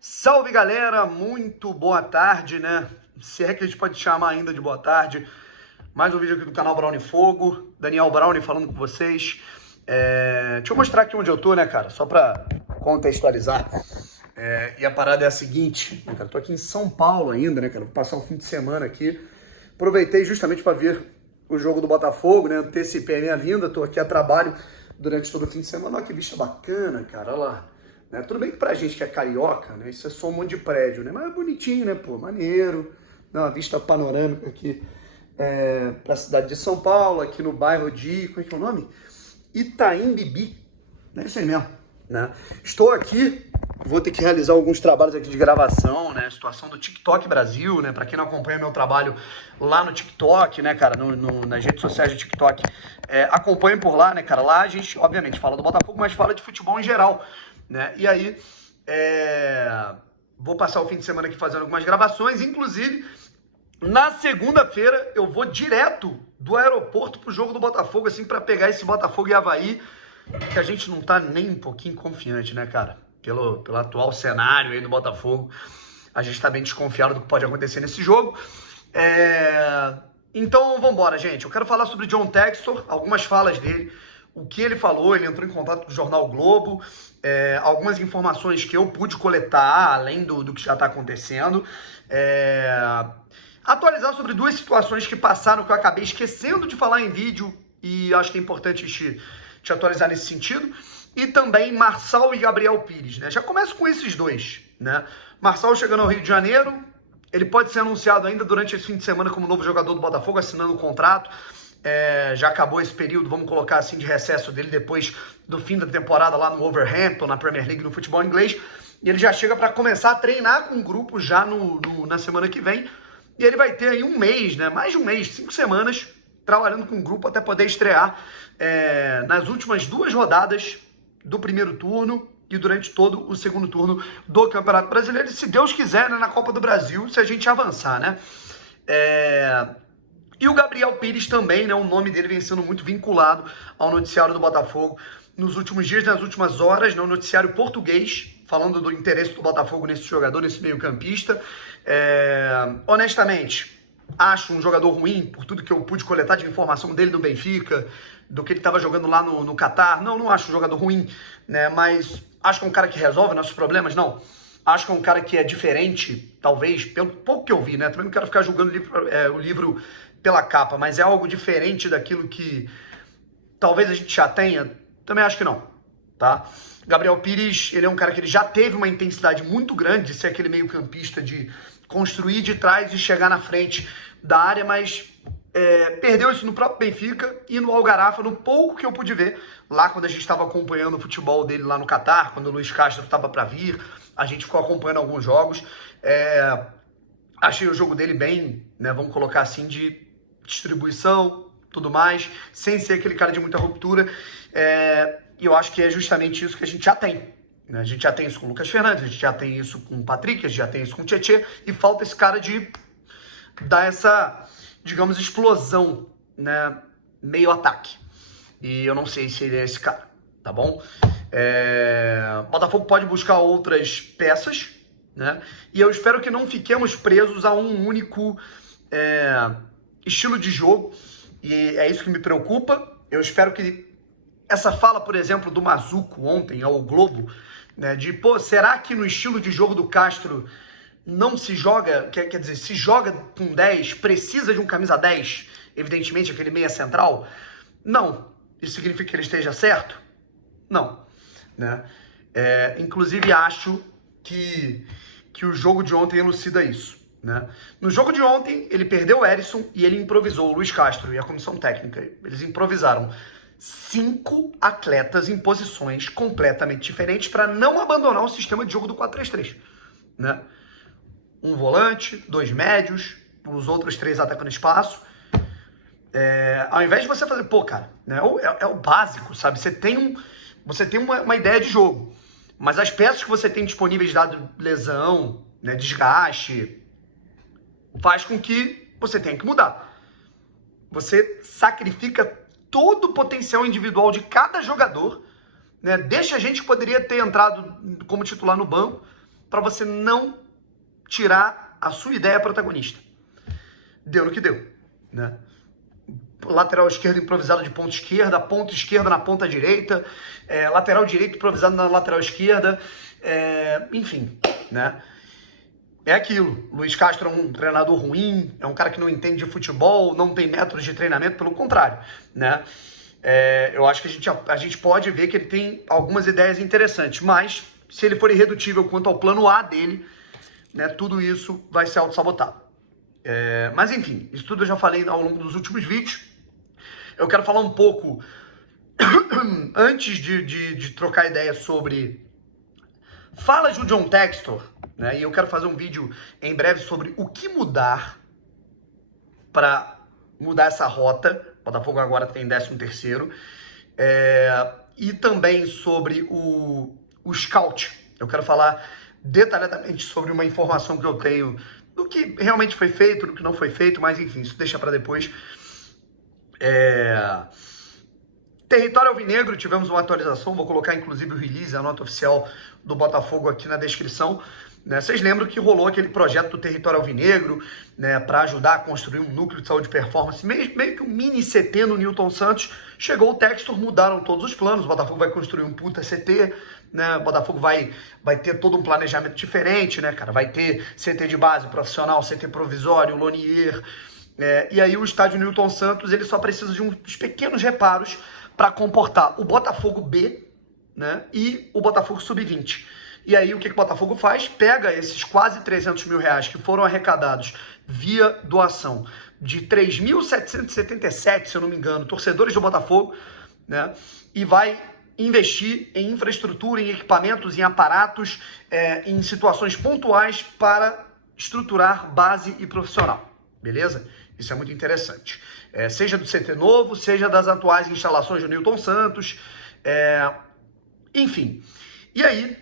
Salve, galera, muito boa tarde, né? Se é que a gente pode chamar ainda de boa tarde. Mais um vídeo aqui do canal Brownie Fogo, Daniel Brownie falando com vocês. Deixa eu mostrar aqui onde eu tô, né, cara? Só pra contextualizar. E a parada é a seguinte, né, cara? Tô aqui em São Paulo ainda, né, cara? Vou passar um fim de semana aqui. Aproveitei justamente pra ver o jogo do Botafogo, né? Antecipei a minha vinda, tô aqui a trabalho durante todo o fim de semana. Olha que vista bacana, cara, olha lá. Né? Tudo bem que pra gente que é carioca, né? Isso é só um monte de prédio, né? Mas é bonitinho, né, pô? Maneiro. Dá uma vista panorâmica aqui pra cidade de São Paulo, aqui no bairro de... Como é que é o nome? Itaim Bibi. É isso aí mesmo, né? Estou aqui, vou ter que realizar alguns trabalhos aqui de gravação, né? Situação do TikTok Brasil, né? Pra quem não acompanha meu trabalho lá no TikTok, né, cara? Nas redes sociais do TikTok, acompanhe por lá, né, cara? Lá a gente, obviamente, fala do Botafogo, mas fala de futebol em geral, né? E aí, vou passar o fim de semana aqui fazendo algumas gravações, inclusive, na segunda-feira eu vou direto do aeroporto pro jogo do Botafogo, assim, pra pegar esse Botafogo e Avaí, que a gente não tá nem um pouquinho confiante, né, cara? Pelo atual cenário aí do Botafogo, a gente tá bem desconfiado do que pode acontecer nesse jogo. Então, vambora, gente. Eu quero falar sobre John Textor, algumas falas dele, o que ele falou. Ele entrou em contato com o Jornal Globo, algumas informações que eu pude coletar, além do que já tá acontecendo. Atualizar sobre duas situações que passaram, que eu acabei esquecendo de falar em vídeo, e acho que é importante te atualizar nesse sentido. E também Marçal e Gabriel Pires, né? Já começo com esses dois, né? Marçal chegando ao Rio de Janeiro, ele pode ser anunciado ainda durante esse fim de semana como novo jogador do Botafogo, assinando o contrato. Já acabou esse período, vamos colocar assim, de recesso dele depois do fim da temporada lá no Wolverhampton, na Premier League, no futebol inglês. E ele já chega para começar a treinar com o grupo já na semana que vem. E ele vai ter aí um mês, né? Mais de um mês, 5 semanas, trabalhando com o grupo até poder estrear nas últimas 2 rodadas do primeiro turno e durante todo o segundo turno do Campeonato Brasileiro. E se Deus quiser, né, na Copa do Brasil, se a gente avançar, né? E o Gabriel Pires também, né? O nome dele vem sendo muito vinculado ao noticiário do Botafogo nos últimos dias, nas últimas horas, no noticiário português, falando do interesse do Botafogo nesse jogador, nesse meio-campista. Honestamente, acho um jogador ruim, por tudo que eu pude coletar de informação dele no Benfica, do que ele estava jogando lá no Catar. Não acho um jogador ruim, né? Mas acho que é um cara que resolve nossos problemas? Não. Acho que é um cara que é diferente, talvez, pelo pouco que eu vi, né? Também não quero ficar julgando o livro pela capa, mas é algo diferente daquilo que talvez a gente já tenha. Também acho que não, tá? Gabriel Pires, ele é um cara que ele já teve uma intensidade muito grande de ser aquele meio-campista, de construir de trás e chegar na frente da área, mas perdeu isso no próprio Benfica e no Algarrafa, no pouco que eu pude ver, lá quando a gente estava acompanhando o futebol dele lá no Catar, quando o Luiz Castro estava para vir, a gente ficou acompanhando alguns jogos. Achei o jogo dele bem, né, vamos colocar assim, de distribuição, tudo mais, sem ser aquele cara de muita ruptura. E eu acho que é justamente isso que a gente já tem. Né? A gente já tem isso com o Lucas Fernandes, a gente já tem isso com o Patrick, a gente já tem isso com o Tietê, e falta esse cara de dar essa, digamos, explosão, né? Meio ataque. E eu não sei se ele é esse cara, tá bom? Botafogo pode buscar outras peças, né? E eu espero que não fiquemos presos a um único estilo de jogo, e é isso que me preocupa. Eu espero que essa fala, por exemplo, do Mazuco ontem ao Globo, né, de, pô, será que no estilo de jogo do Castro não se joga, quer dizer, se joga com 10, precisa de um camisa 10, evidentemente aquele meia central? Não. Isso significa que ele esteja certo? Não. Né? Inclusive, acho que o jogo de ontem elucida isso. Né? No jogo de ontem, ele perdeu o Erisson e ele improvisou, o Luiz Castro e a comissão técnica. Eles improvisaram 5 atletas em posições completamente diferentes para não abandonar o sistema de jogo do 4-3-3. Né? Um volante, 2 médios, os outros 3 atacando espaço. Ao invés de você fazer, pô, cara, né, é o básico, sabe? Você tem uma ideia de jogo, mas as peças que você tem disponíveis, dado lesão, né, desgaste, faz com que você tenha que mudar. Você sacrifica todo o potencial individual de cada jogador, né? Deixa a gente que poderia ter entrado como titular no banco para você não tirar a sua ideia protagonista. Deu no que deu, né? Lateral esquerdo improvisado de ponta esquerda na ponta direita, lateral direito improvisado na lateral esquerda, enfim, né? É aquilo. Luiz Castro é um treinador ruim, é um cara que não entende de futebol, não tem métodos de treinamento, pelo contrário, né? Eu acho que a gente pode ver que ele tem algumas ideias interessantes, mas se ele for irredutível quanto ao plano A dele, né, tudo isso vai ser autossabotado. Mas enfim, isso tudo eu já falei ao longo dos últimos vídeos. Eu quero falar um pouco, antes de trocar ideia sobre falas do John Textor, né? E eu quero fazer um vídeo em breve sobre o que mudar para mudar essa rota. O Botafogo agora tem 13º. E também sobre o scout. Eu quero falar detalhadamente sobre uma informação que eu tenho do que realmente foi feito, do que não foi feito, mas enfim, isso deixa para depois. Território Alvinegro, tivemos uma atualização, vou colocar inclusive o release, a nota oficial do Botafogo aqui na descrição. Né? Vocês lembram que rolou aquele projeto do Território Alvinegro, né, para ajudar a construir um núcleo de saúde e performance, meio que um mini CT no Newton Santos. Chegou o Textor, mudaram todos os planos, o Botafogo vai construir um puta CT, né? O Botafogo vai ter todo um planejamento diferente, né, cara? Vai ter CT de base profissional, CT provisório, Lonier. E aí o estádio Newton Santos ele só precisa de uns pequenos reparos para comportar o Botafogo B, né, e o Botafogo Sub-20. E aí o que o Botafogo faz? Pega esses quase 300 mil reais que foram arrecadados via doação de 3.777, se eu não me engano, torcedores do Botafogo, né, e vai investir em infraestrutura, em equipamentos, em aparatos, em situações pontuais para estruturar base e profissional. Beleza? Isso é muito interessante. Seja do CT novo, seja das atuais instalações do Newton Santos, enfim. E aí,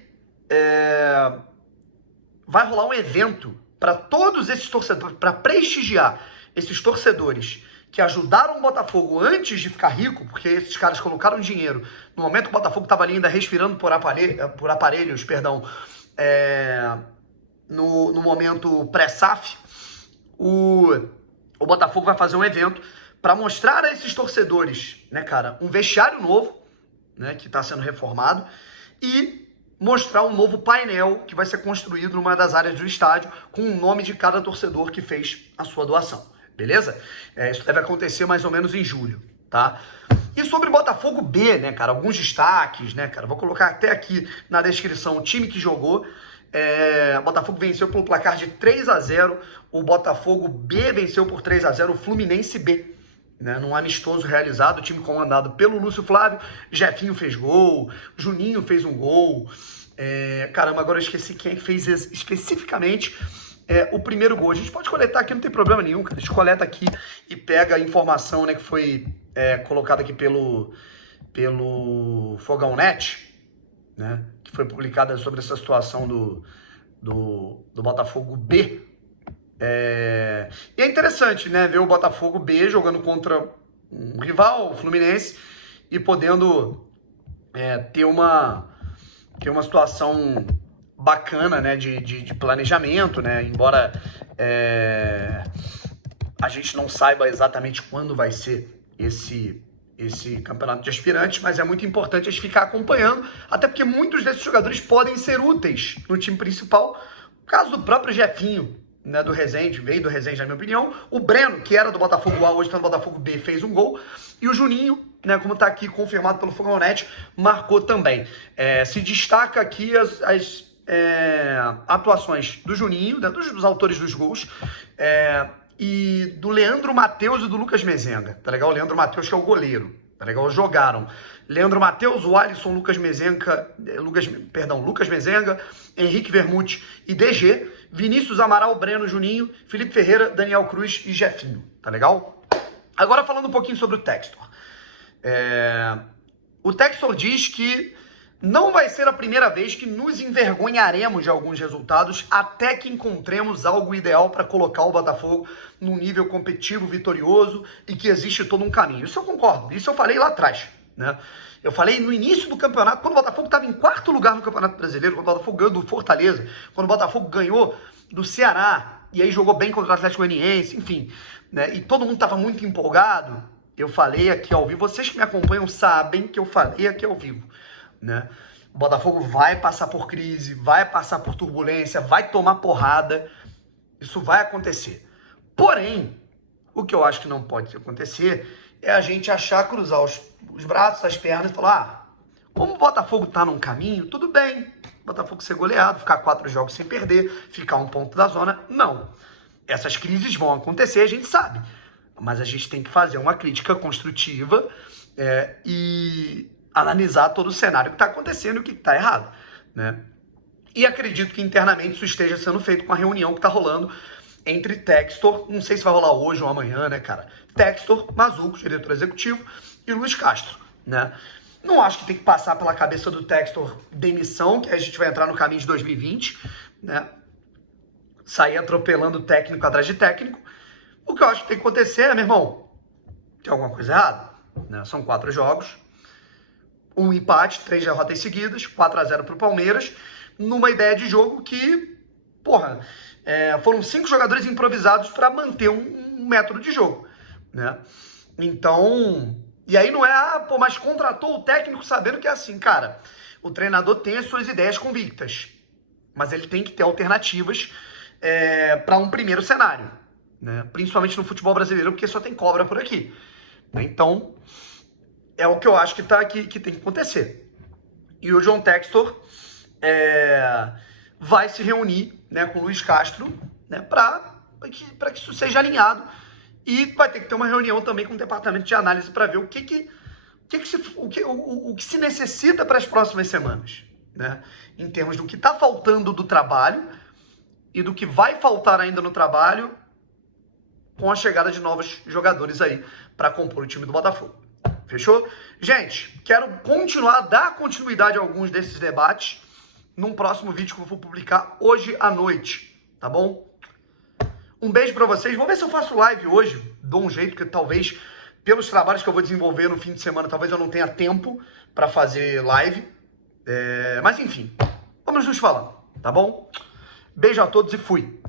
vai rolar um evento para todos esses torcedores, para prestigiar esses torcedores que ajudaram o Botafogo antes de ficar rico, porque esses caras colocaram dinheiro no momento que o Botafogo estava ali ainda respirando por aparelhos, perdão, no momento pré-SAF. O Botafogo vai fazer um evento para mostrar a esses torcedores, né, cara, um vestiário novo, né, que está sendo reformado, e mostrar um novo painel que vai ser construído numa das áreas do estádio com o nome de cada torcedor que fez a sua doação, beleza? Isso deve acontecer mais ou menos em julho, tá? E sobre Botafogo B, né, cara, alguns destaques, né, cara, vou colocar até aqui na descrição o time que jogou. O Botafogo venceu pelo placar de 3-0, o Botafogo B venceu por 3-0 o Fluminense B, né, num amistoso realizado, o time comandado pelo Lúcio Flávio. Jefinho fez gol, Juninho fez um gol, caramba, agora eu esqueci quem fez especificamente o primeiro gol. A gente pode coletar aqui, não tem problema nenhum, cara. A gente coleta aqui e pega a informação, né, que foi colocada aqui pelo Fogão Net, né, que foi publicada sobre essa situação do Botafogo B. E é interessante, né, ver o Botafogo B jogando contra um rival, o Fluminense, e podendo ter uma situação bacana, né, de planejamento, né, embora a gente não saiba exatamente quando vai ser esse campeonato de aspirantes, mas é muito importante a gente ficar acompanhando, até porque muitos desses jogadores podem ser úteis no time principal. O caso do próprio Jefinho, né, do Resende, veio do Resende, na minha opinião. O Breno, que era do Botafogo A, hoje está no Botafogo B, fez um gol. E o Juninho, né, como está aqui confirmado pelo Fogão Net, marcou também. Se destaca aqui as atuações do Juninho, né, dos autores dos gols, e do Leandro Matheus e do Lucas Mezenga, tá legal? O Leandro Matheus, que é o goleiro, tá legal? Jogaram Leandro Matheus, o Alisson, Lucas Mezenga, Henrique Vermute e DG, Vinícius Amaral, Breno, Juninho, Felipe Ferreira, Daniel Cruz e Jefinho, tá legal? Agora falando um pouquinho sobre o Textor. O Textor diz que não vai ser a primeira vez que nos envergonharemos de alguns resultados até que encontremos algo ideal para colocar o Botafogo num nível competitivo, vitorioso, e que existe todo um caminho. Isso eu concordo, isso eu falei lá atrás, né? Eu falei no início do campeonato, quando o Botafogo estava em quarto lugar no Campeonato Brasileiro, quando o Botafogo ganhou do Fortaleza, quando o Botafogo ganhou do Ceará, e aí jogou bem contra o Atlético Goianiense, enfim, né? E todo mundo estava muito empolgado. Eu falei aqui ao vivo, vocês que me acompanham sabem que eu falei aqui ao vivo, né? O Botafogo vai passar por crise, vai passar por turbulência, vai tomar porrada, isso vai acontecer. Porém, o que eu acho que não pode acontecer é a gente achar, cruzar os braços, as pernas e falar, como o Botafogo tá num caminho, tudo bem, o Botafogo ser goleado, ficar 4 jogos sem perder, ficar 1 ponto da zona, não. Essas crises vão acontecer, a gente sabe. Mas a gente tem que fazer uma crítica construtiva e analisar todo o cenário que está acontecendo e o que está errado, né? E acredito que internamente isso esteja sendo feito com a reunião que está rolando entre Textor, não sei se vai rolar hoje ou amanhã, né, cara? Textor, Mazzuco, diretor executivo, e Luiz Castro, né? Não acho que tem que passar pela cabeça do Textor demissão, que a gente vai entrar no caminho de 2020, né? Sair atropelando técnico atrás de técnico. O que eu acho que tem que acontecer é, meu irmão, tem alguma coisa errada, né? São 4 jogos, 1 empate, 3 derrotas seguidas, 4-0 pro Palmeiras, numa ideia de jogo que, porra, foram 5 jogadores improvisados para manter um método de jogo, né? Então, e aí não é, mas contratou o técnico sabendo que é assim, cara, o treinador tem as suas ideias convictas, mas ele tem que ter alternativas para um primeiro cenário, né? Principalmente no futebol brasileiro, porque só tem cobra por aqui, né? Então, é o que eu acho que tem que acontecer. E o John Textor vai se reunir, né, com o Luiz Castro, né, para que isso seja alinhado, e vai ter que ter uma reunião também com o departamento de análise para ver o que se necessita para as próximas semanas, né, em termos do que está faltando do trabalho e do que vai faltar ainda no trabalho com a chegada de novos jogadores aí para compor o time do Botafogo. Fechou? Gente, quero dar continuidade a alguns desses debates num próximo vídeo que eu vou publicar hoje à noite, tá bom? Um beijo pra vocês. Vou ver se eu faço live hoje. Dou um jeito, que talvez, pelos trabalhos que eu vou desenvolver no fim de semana, talvez eu não tenha tempo pra fazer live. Mas enfim, vamos nos falando, tá bom? Beijo a todos e fui!